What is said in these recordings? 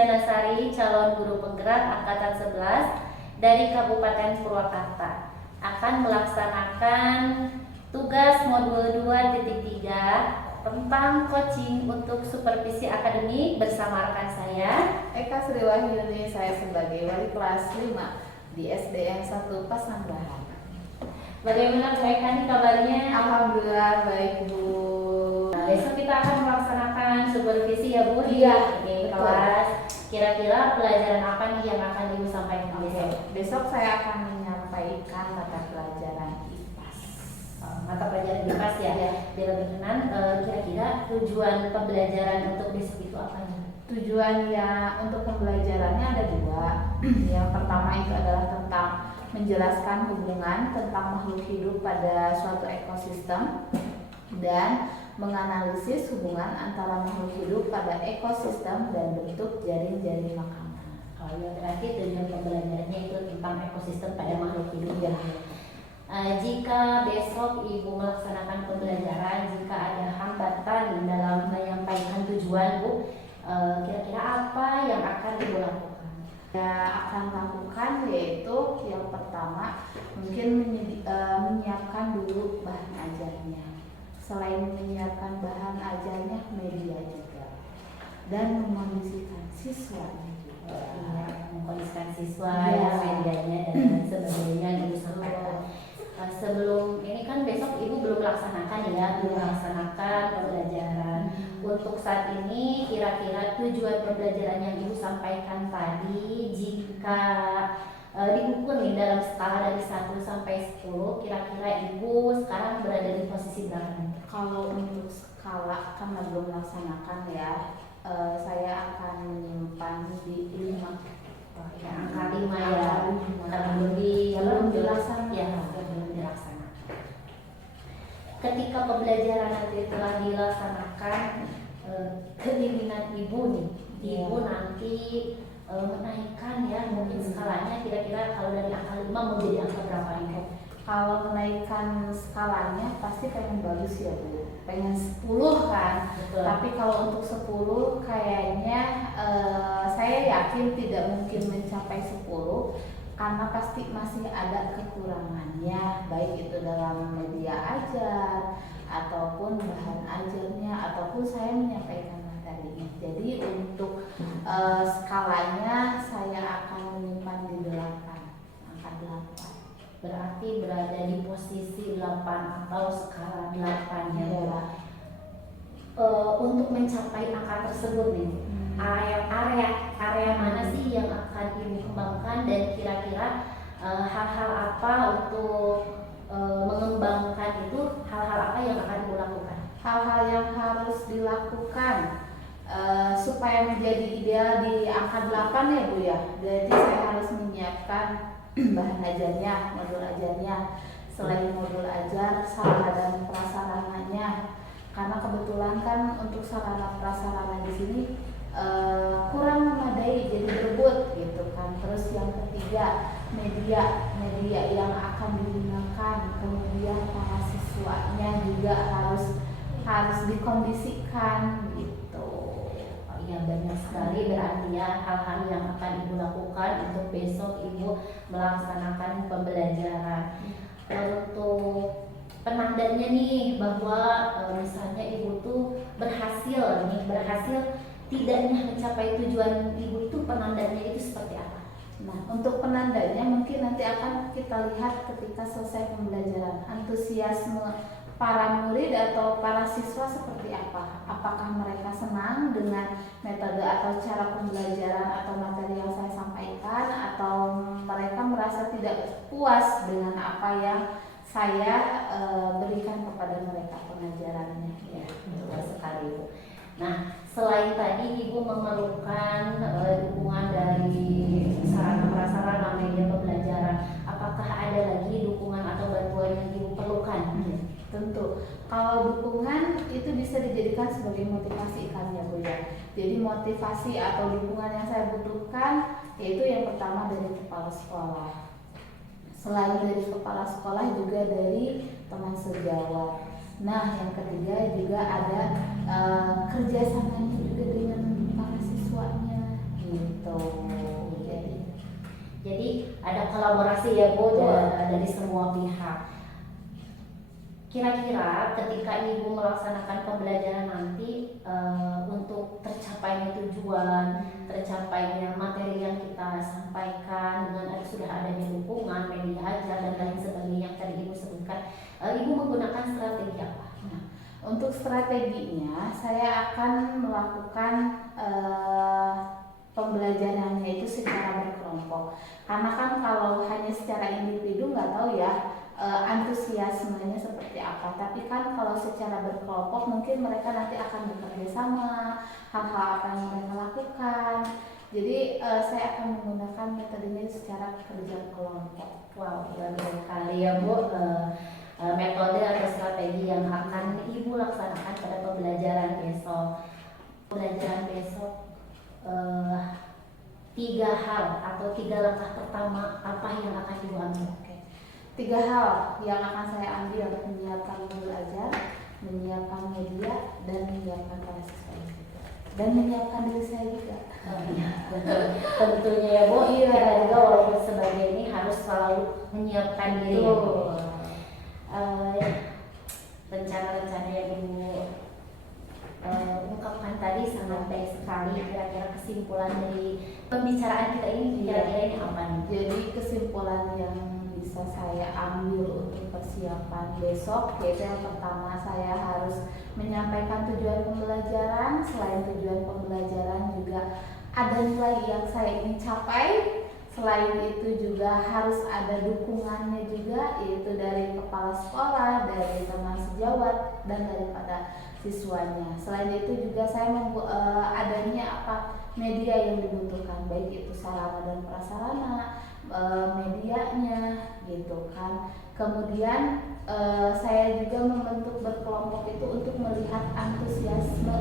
Sari, calon guru penggerak angkatan 11 dari Kabupaten Purwakarta, akan melaksanakan tugas modul 2.3 tentang coaching untuk supervisi akademik bersama rekan saya Eka Sri Wahyuni. Saya sebagai wali kelas 5 di SDN 1 Pasanggerahan. Bagaimana Bu Eka nih kabarnya? Alhamdulillah baik Bu. Besok kita akan melaksanakan supervisi ya Bu di Iya, kelas. Kira-kira pelajaran apa nih yang akan Ibu sampaikan besok? Besok saya akan menyampaikan mata pelajaran IPAS. Mata pelajaran IPAS ya. Biar lebih kenal, kira-kira tujuan pembelajaran untuk besok itu apa nih? Tujuannya untuk pembelajarannya ada dua. Yang pertama itu adalah tentang menjelaskan hubungan tentang makhluk hidup pada suatu ekosistem dan menganalisis hubungan antara makhluk hidup pada ekosistem dan bentuk jaring-jaring makanan. Oh ya, berarti tujuan pembelajarannya itu tentang ekosistem pada makhluk hidup ya. Jika besok Ibu melaksanakan pembelajaran, jika ada hambatan dalam menyampaikan tujuan Bu, kira-kira apa yang akan Ibu lakukan? Ya, akan lakukan yaitu yang pertama mungkin menyiapkan dulu bahan ajarnya. Selain menyiapkan bahan ajarnya, media juga, dan mengondisikan siswanya juga. Mengkondisikan siswa ya, medianya dan sebagainya Ibu sampaikan. Sebelum ini kan besok Ibu belum melaksanakan ya, belum melaksanakan pembelajaran. Untuk saat ini kira-kira tujuan pembelajaran yang Ibu sampaikan tadi, jika diukur nih dalam skala dari 1 sampai 10, kira-kira Ibu sekarang berada di posisi berapa? Kalau untuk skala karena belum melaksanakan ya, saya akan menyimpan di 5. Angka 5 ya, karena belum dilaksanakan ya, belum dilaksanakan. Ketika pembelajaran nanti telah dilaksanakan, keinginan Ibu nih, Ibu nanti menaikkan ya mungkin skalanya, kira-kira kalau dari angka 5 mau jadi angka berapa Ibu? Kalau menaikkan skalanya pasti pengen bagus ya Bu, pengen 10 kan. Betul. Tapi kalau untuk 10 kayaknya saya yakin tidak mungkin mencapai 10 karena pasti masih ada kekurangannya, baik itu dalam media ajar ataupun bahan ajarnya ataupun saya menyampaikan materinya. Jadi untuk skalanya saya akan menyimpan di 8, angka 8. Berarti berada di posisi 8 atau skala 8 ya. Untuk mencapai angka tersebut nih, area mana sih yang akan Ibu kembangkan dan kira-kira hal-hal apa untuk mengembangkan itu, hal-hal apa yang akan Ibu lakukan? Hal-hal yang harus dilakukan supaya menjadi ideal di angka 8 ya Bu ya. Jadi saya harus menyiapkan bahan ajarnya, modul ajarnya. Selain modul ajar, sarana dan prasarananya. Karena kebetulan kan untuk sarana prasarana di sini kurang memadai, jadi berebut gitu kan. Terus yang ketiga, media yang akan digunakan, kemudian para siswanya juga harus dikondisikan gitu. Ya, banyak sekali berarti ya hal-hal yang akan Ibu lakukan untuk besok Ibu melaksanakan pembelajaran. Untuk penandanya nih bahwa misalnya Ibu tuh berhasil tidaknya mencapai tujuan Ibu tuh, penandanya itu seperti apa? Nah, untuk penandanya mungkin nanti akan kita lihat ketika selesai pembelajaran. Antusiasme para murid atau para siswa seperti apa? Apakah mereka senang dengan metode atau cara pembelajaran atau materi yang saya sampaikan, atau mereka merasa tidak puas dengan apa yang saya berikan kepada mereka pengajarannya? Ya, betul sekali Bu. Nah, selain tadi Ibu memerlukan dukungan dari sarana prasarana media pembelajaran, apakah ada lagi dukungan atau bantuan yang Ibu perlukan? Tentu, kalau dukungan itu bisa dijadikan sebagai motivasi kan ya Bu ya. Jadi motivasi atau dukungan yang saya butuhkan yaitu yang pertama dari kepala sekolah. Selain dari kepala sekolah juga dari teman sejawat. Nah, yang ketiga juga ada kerjasamanya juga dengan para siswanya. ada kolaborasi ya Bu dari semua pihak. Kira-kira ketika Ibu melaksanakan pembelajaran nanti untuk tercapainya tujuan, tercapainya materi yang kita sampaikan dengan sudah adanya dukungan, media ajar dan lain sebagainya yang tadi Ibu sebutkan, Ibu menggunakan strategi apa? Nah, untuk strateginya saya akan melakukan pembelajarannya itu secara berkelompok. Karena kan kalau hanya secara individu nggak tahu ya antusiasmenya seperti apa. Tapi kan kalau secara berkelompok mungkin mereka nanti akan bekerja sama, hal-hal apa yang mereka lakukan. Jadi saya akan menggunakan metodenya secara kerja kelompok. Wow, luar biasa sekali ya Bu. Metode atau strategi yang akan Ibu laksanakan pada pembelajaran besok. Pembelajaran besok 3 hal atau 3 langkah pertama apa yang akan Ibu ambil? 3 hal yang akan saya ambil: menyiapkan belajar, menyiapkan media, dan menyiapkan para siswa juga, dan menyiapkan diri saya juga. Oh iya, betul. Tentunya ya Bu, kita juga walaupun sebagai ini harus selalu menyiapkan diri ya Bu. Rencana-rencana yang Ibu ungkapkan tadi sangat baik sekali. Kira-kira kesimpulan dari pembicaraan kita ini kira-kira ini apa nih? Jadi kesimpulan yang bisa saya ambil untuk persiapan besok yaitu yang pertama, saya harus menyampaikan tujuan pembelajaran. Selain tujuan pembelajaran juga ada nilai yang saya ingin capai. Selain itu juga harus ada dukungannya juga, yaitu dari kepala sekolah, dari teman sejawat, dan daripada siswanya. Selain itu juga saya adanya media yang dibutuhkan, baik itu sarana dan prasarana, medianya gitu kan. Kemudian saya juga membentuk berkelompok itu untuk melihat antusiasme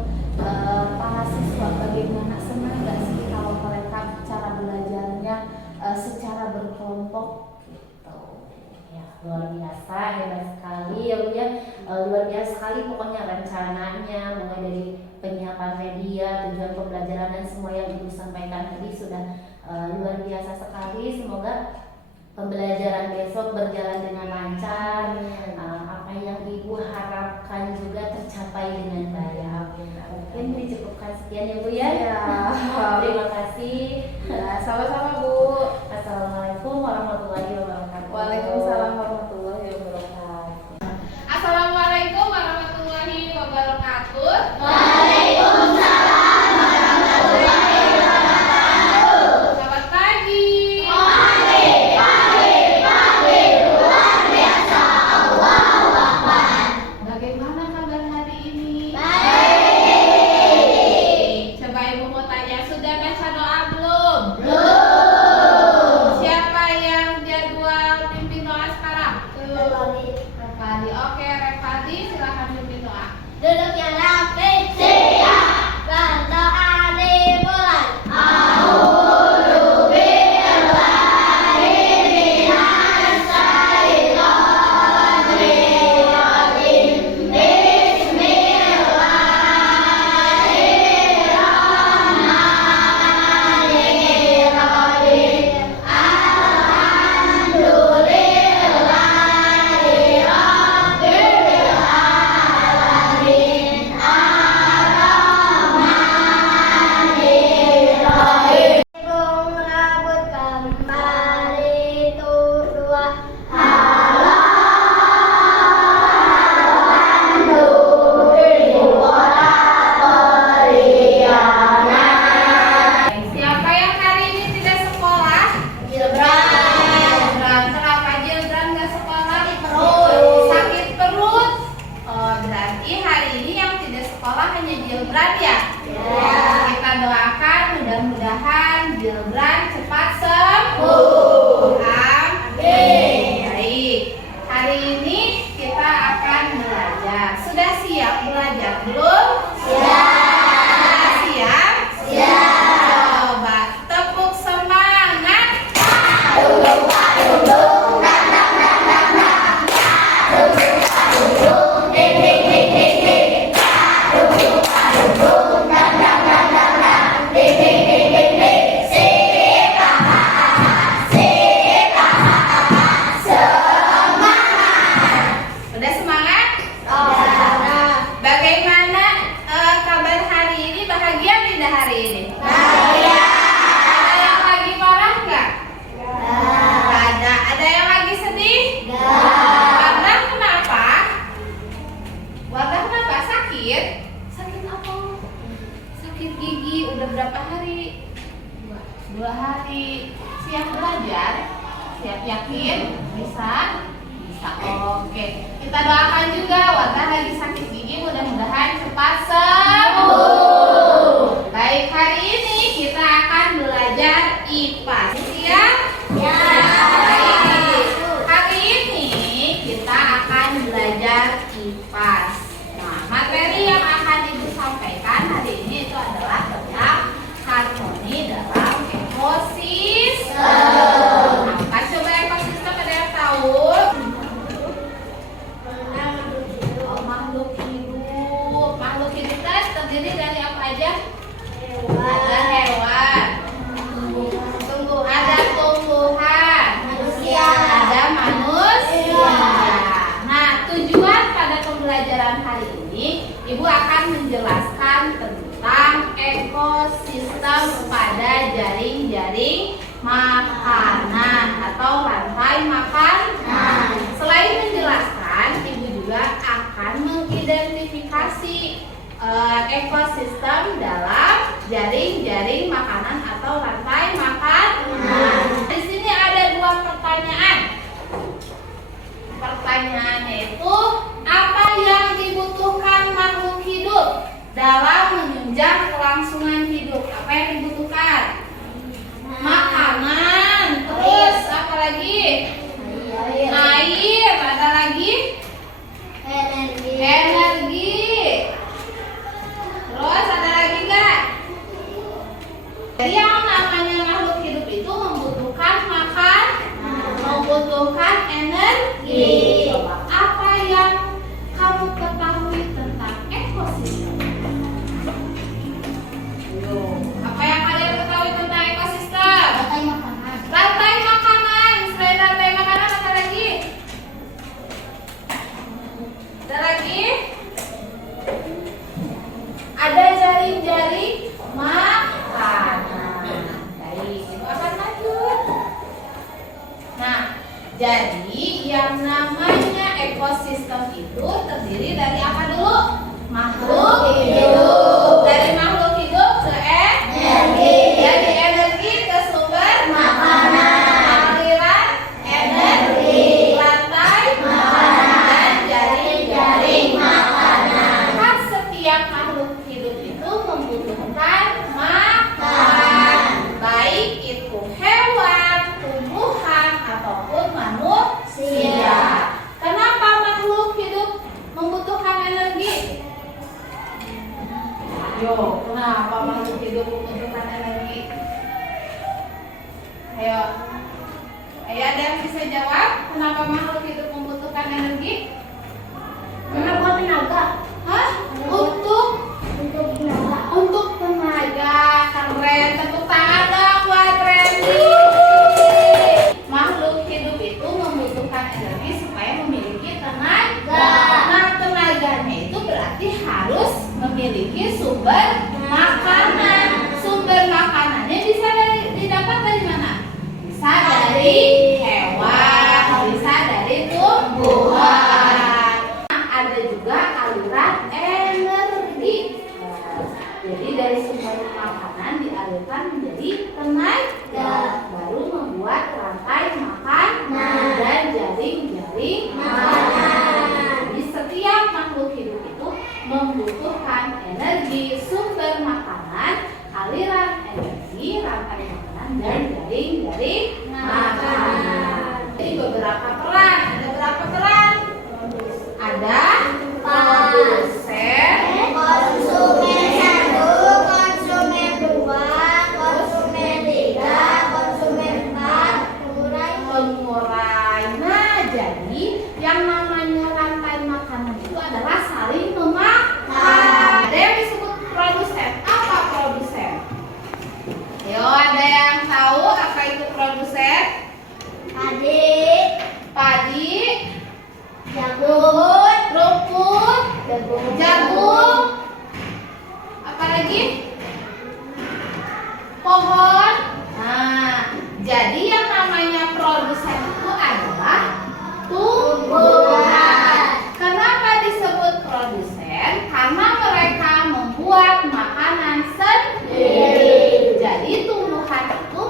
para siswa, bagaimana senang gak sih kalau mereka cara belajarnya secara berkelompok gitu. Ya, luar biasa, hebat sekali ya Bu ya. Luar biasa sekali pokoknya rencananya, mulai dari penyiapan media, tujuan pembelajaran dan semua yang Ibu sampaikan tadi sudah luar biasa sekali. Semoga pembelajaran besok berjalan dengan lancar. Apa yang Ibu harapkan juga tercapai dengan baik. Mungkin dicukupkan sekian ya Bu ya. Terima kasih. Ya, sama-sama Bu. Assalamualaikum warahmatullahi wabarakatuh. Waalaikumsalam warahmatullahi wabarakatuh. Assalamualaikum warahmatullahi wabarakatuh. Waalaikumsalam warahmatullahi wabarakatuh. Selamat pagi. Pagi, luar biasa. Allahu Akbar. Bagaimana kabar hari ini? Baik. Coba Ibu mau tanya, sudah baca doa belum? Belum. Siapa yang jadwal pimpin doa sekarang? Belum. Revadi. Oke, Revadi silahkan pimpin doa. Duduk yang rapi. Siap. Berdoa dimulai. A'udzu billahi minas syaitonir rajim. Bismillahirrahmanirrahim. Alhamdulillahi rabbil alamin. Ar-Rahmanir-Rahim. Rambut kembali dua. Halo, Siapa yang hari ini tidak sekolah? Gibran. Kenapa Gibran nggak sekolah? Perut. Sakit perut. Oh, berarti hari ini yang tidak sekolah hanya Gibran ya? Kita doakan mudah-mudahan Gibran cepat sembuh. Amin. Baik. Hari ini kita akan belajar. Sudah siap belajar belum? Sudah siap? Coba tepuk semangat. Siap. 2 hari. Siap belajar? Siap, yakin? Bisa? Bisa. Oke. Kita doakan juga warga lagi sakit gigi mudah-mudahan cepat sembuh. Baik, hari ini kita akan belajar IPA. Siap? Ya. Baik. Hari ini kita akan belajar IPA. Nah, materi yang akan Ibu sampaikan hari ini itu adalah tentang harmoni dalam ekosistem. Apa coba ekosistem, ada yang tahu? Oh, makhluk hidup. Makhluk hidup kan terdiri dari apa aja? Ada hewan. Ada tumbuhan. Manusia. Ada manusia. Nah, tujuan pada pembelajaran hari ini, Ibu akan menjelaskan tentang ekosistem pada jaring-jaring makanan atau rantai makanan. Selain menjelaskan, Ibu juga akan mengidentifikasi ekosistem dalam jaring-jaring makanan atau rantai makanan. Di sini ada 2 pertanyaan. Pertanyaannya itu, apa yang dibutuhkan makhluk hidup dalam menunjang kelangsungan hidup? Apa yang dibutuhkan? Makanan. Terus apa lagi? Air. Ada lagi? Energi. Terus ada lagi nggak? Jadi yang namanya makhluk hidup itu membutuhkan makan, membutuhkan energi. Coba, apa yang kamu ketahui tentang ekosistem? Apa yang kalian ketahui tentang ekosistem? Rantai makanan. Rantai makanan. Selain rantai makanan apa lagi? Ada lagi? Ada jaring-jaring makanan. Baik, itu akan lanjut. Nah, jadi yang namanya ekosistem itu terdiri dari apa dulu? Makhluk hidup. Dari makhluk hidup ke energi. Dari energi ke sumber makanan. Aliran energi. Rantai makanan. Dan jaring-jaring makanan. Kan setiap makhluk hidup itu membutuhkan makan. Baik itu hewan, tumbuhan, ataupun manusia. Kenapa makhluk hidup membutuhkan energi? Yo, kenapa makhluk hidup membutuhkan energi? Ayo, ada yang bisa jawab? Kenapa makhluk hidup membutuhkan energi? Karena buat tenaga. Hah? Untuk tenaga. untuk tenaga. Keren, tepuk tangan dong buat Randy. Makhluk hidup itu membutuhkan energi supaya memiliki tenaga. Nah, tenaganya itu berarti harus memiliki sumber makanan. Sumber makanannya bisa didapat dari mana? Bisa dari hewan, bisa dari tumbuhan. Nah, ada juga aliran energi. Jadi dari sumber makanan dialirkan menjadi tenaga, baru membuat rantai makanan dan jaring-jaring makanan. Jadi setiap makhluk hidup itu membutuhkan energi, sumber makanan, aliran energi, rantai makanan, dan jaring-jaring makanan. Jadi beberapa peran. Ada berapa peran? Ada produsen, Konsumen 1, konsumen 2, konsumen 3, konsumen 4, pengurai. Nah, jadi yang namanya rantai makanan itu adalah saling memakan. Ada yang disebut produsen. Apa produsen? Yo, ada yang tahu apa itu produsen? Padi, jagung, rumput, jagung, apa lagi? Pohon. Nah, jadi yang namanya produsen itu adalah tumbuhan. Kenapa disebut produsen? Karena mereka membuat makanan sendiri. Jadi tumbuhan itu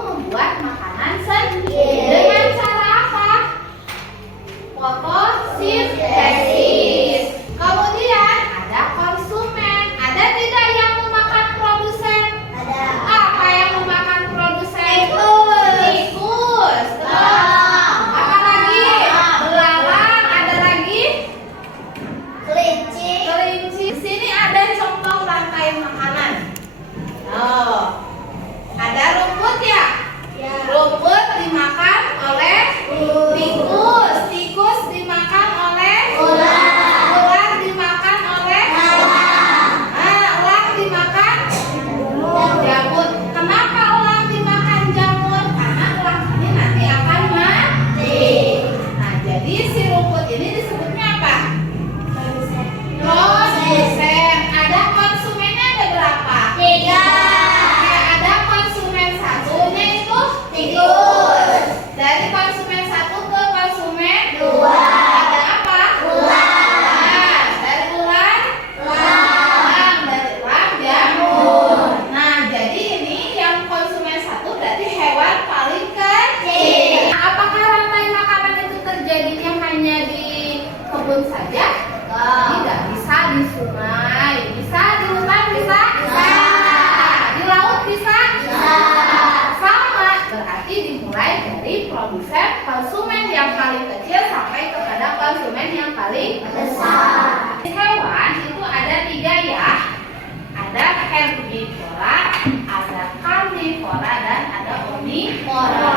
omnivora.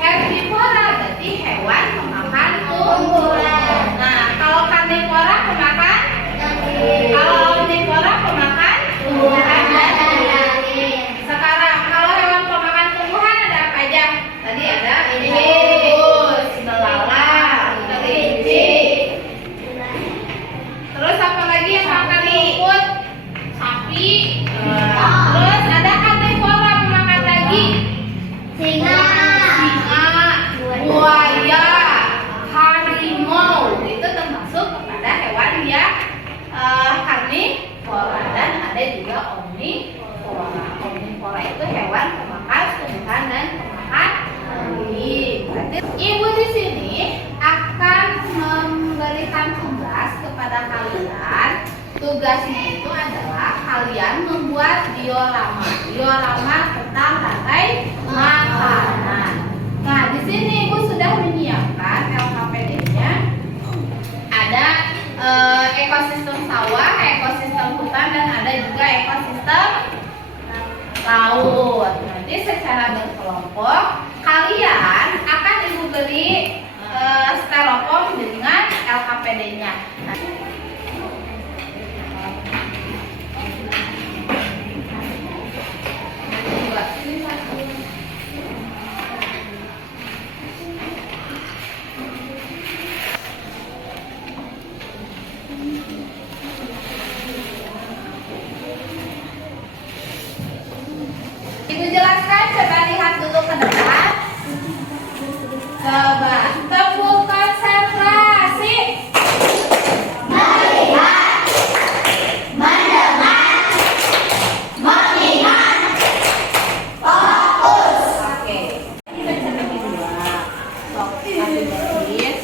Herbivora berarti hewan pemakan tumbuhan. Nah, kalau karnivora pemakan, kalau omnivora pemakan tumbuhan dan daging. Sekarang kalau hewan pemakan tumbuhan ada apa aja? Tadi ada tikus, belalang, kelinci. Terus apa lagi yang makan rumput? Sapi. Terus ada karnivora pemakan daging. Singa, Buaya, harimau, itu termasuk kepada hewan yang karnivora, dan ada juga omnivora. Omnivora itu hewan pemakan tumbuhan dan pemakan daging. Berarti ibu di sini akan memberikan tugas kepada kalian. Tugasnya itu adalah kalian membuat diorama tentang rantai makanan. Nah, di sini ibu sudah menyiapkan LKPD-nya. Ada ekosistem sawah, ekosistem hutan, dan ada juga ekosistem laut. Nanti secara berkelompok kalian akan ibu beri styrofoam dengan LKPD-nya. Ibu jelaskan, coba lihat dulu ke depan. Coba tepuk konsentrasi. melihat, mendengar, mengingat, fokus. Oke. Kita bisa bagi dua. Sok, satu garis.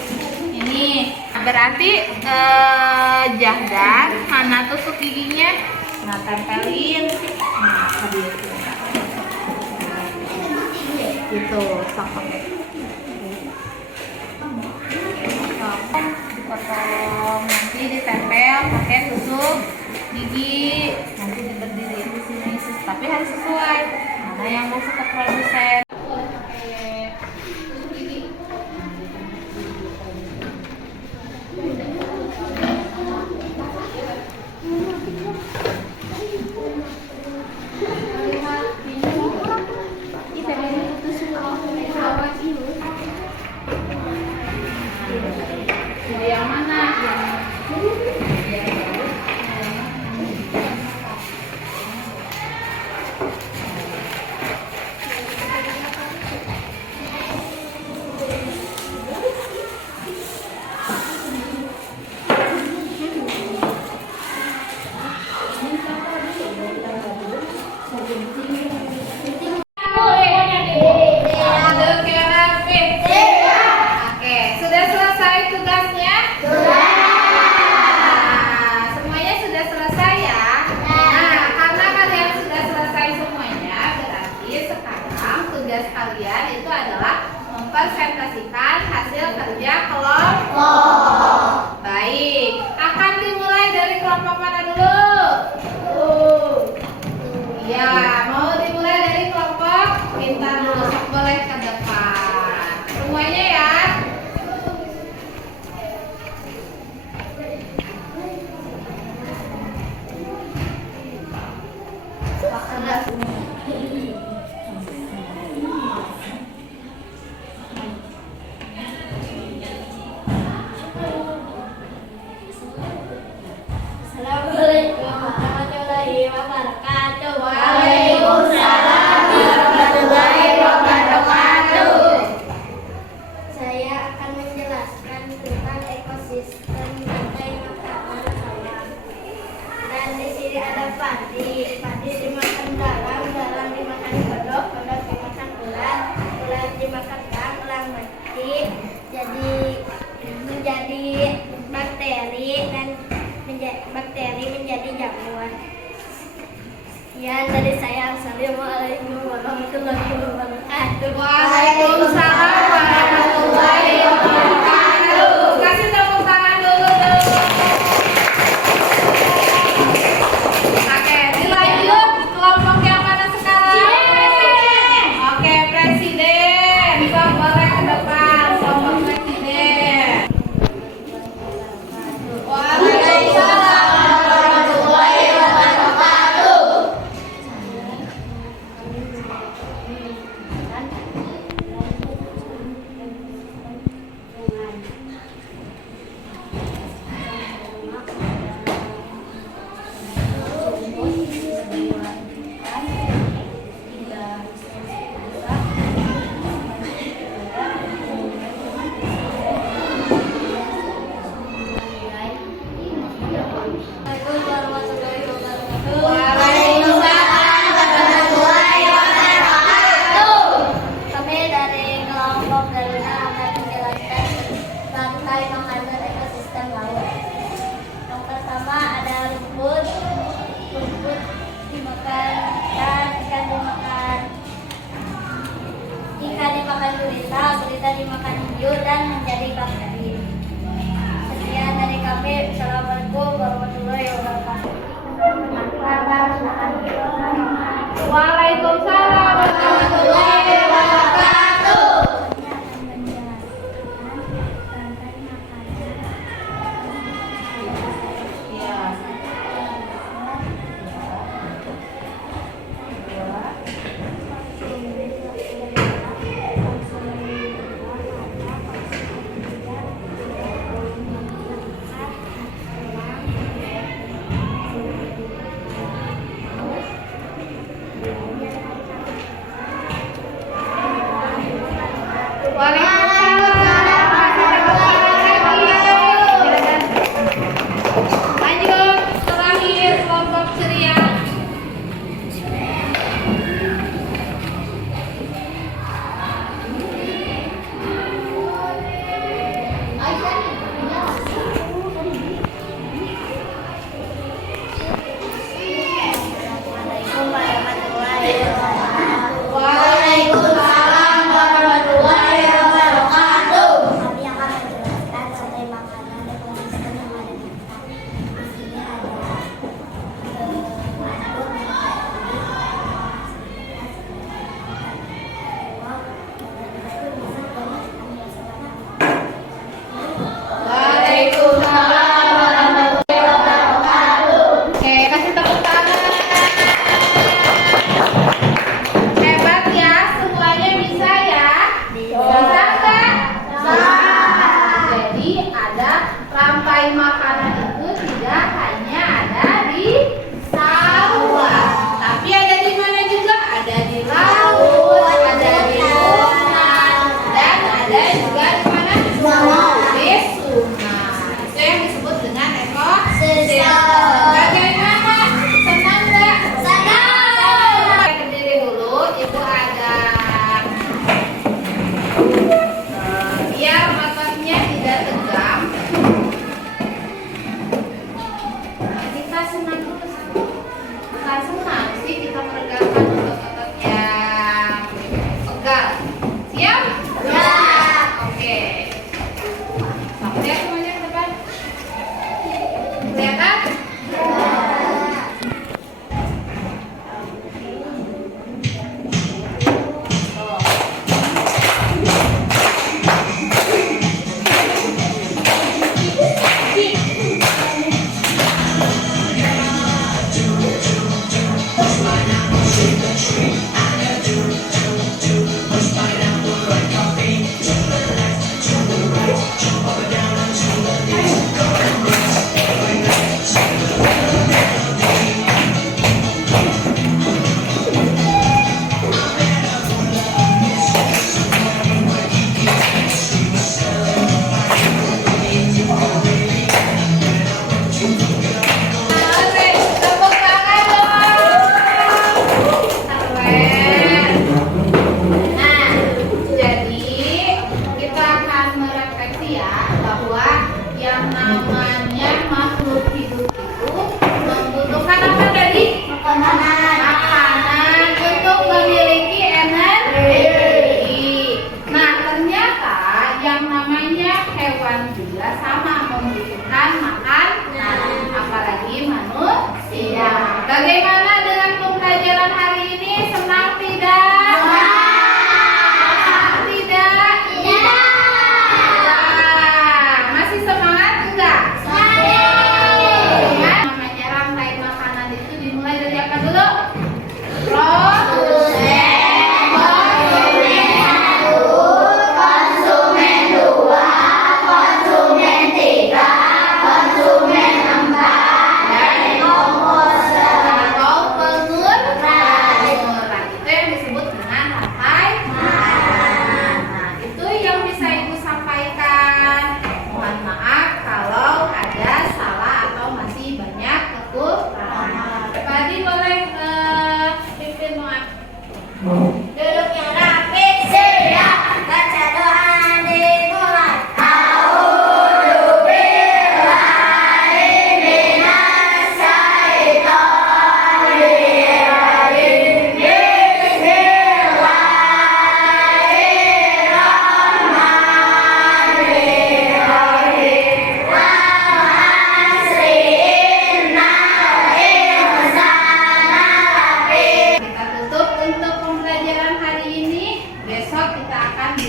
Ini berarti Jahdan mana tusuk giginya? Nah, tempelin. Nah, habis gitu, sok pakai. Dipotong, nanti ditempel pakai tusuk gigi, nanti diberdiriin di sini, tapi harus sesuai mana yang masuk ke produsen. Yang mana? Oke, sudah selesai tugasnya? Nah, semuanya sudah selesai ya? Nah, karena kalian sudah selesai semuanya, berarti sekarang tugas kalian itu adalah mempresentasikan hasil kerja kelompok. Baik, akan dimulai dari kelompok mana dulu? Ya, mau dimulai dari kelompok Pintar dulu, sok boleh ke depan. Semuanya ya. Assalamualaikum warahmatullahi wabarakatuh. Waalaikumsalam warahmatullahi wabarakatuh. Saya akan menjelaskan tentang ekosistem rantai makanan sawah. Dan di sini ada padi. Padi dimakan dalang, dalang dimakan kodok, kodok dimakan ulat, ulat dimakan kang, elang mati. Jadi menjadi bakteri dan bakteri menjadi jamur. Sekian dari saya. Assalamualaikum warahmatullahi wabarakatuh. Waalaikumsalam warahmatullahi wabarakatuh. Kasih tepuk tangan dulu dong. Oke, dilanjut kelompok yang mana sekarang? Oke, presiden. kesulitan dimakan hiu dan menjadi bakteri. Sekian dari kami. Assalamualaikum warahmatullahi wabarakatuh. Waalaikumsalam warahmatullahi wabarakatuh. Saya akan menjelaskan rantai makanan. Iya.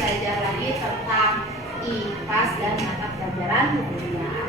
belajar lagi tentang IPAS dan mata pelajaran dunia.